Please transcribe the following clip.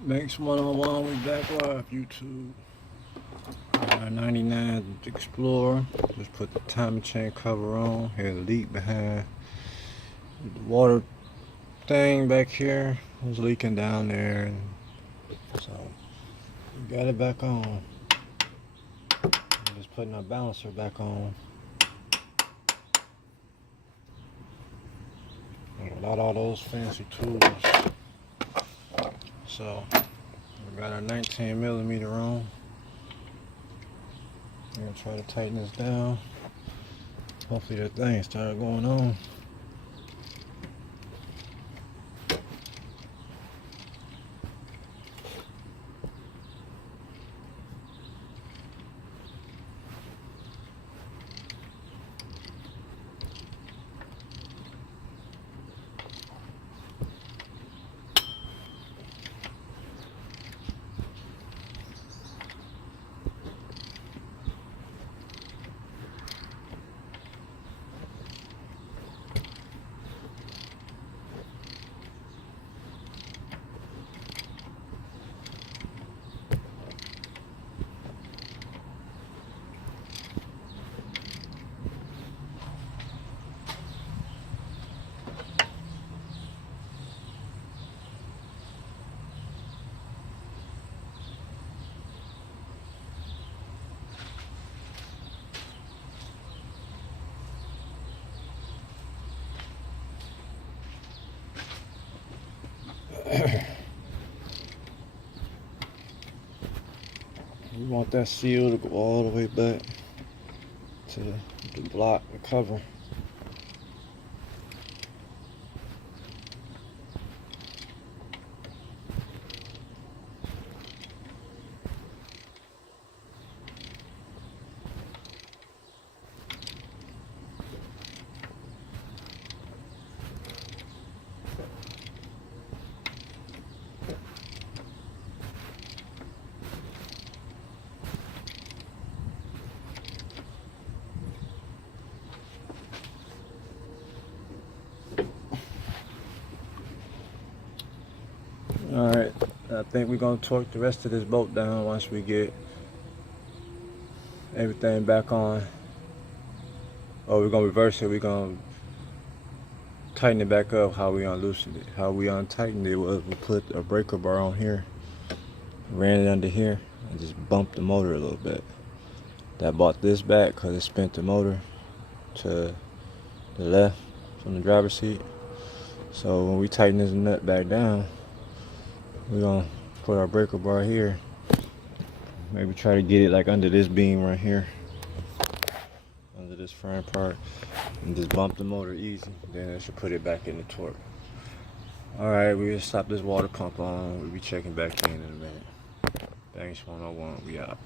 Makes 101, we back live, YouTube. 99 Explorer. Just put the timing chain cover on. Had a leak behind the water thing back here. It was leaking down there. So, we got it back on. Just putting our balancer back on. Without all those fancy tools. So, we got our 19mm on. I'm gonna try to tighten this down. Hopefully that thing started going on. We want that seal to go all the way back to the block, the cover. Alright, I think we're going to torque the rest of this boat down once we get everything back on. Or we're going to reverse it. We're going to tighten it back up how we unloosened it. How we untightened it was we put a breaker bar on here, ran it under here, and just bumped the motor a little bit. That brought this back because it spent the motor to the left from the driver's seat. So when we tighten this nut back down, we're gonna put our breaker bar here. Maybe try to get it like under this beam right here, under this frame part, and just bump the motor easy. Then it should put it back in the torque. Alright, we just stop this water pump on. We'll be checking back in a minute. Thanks 101, we out.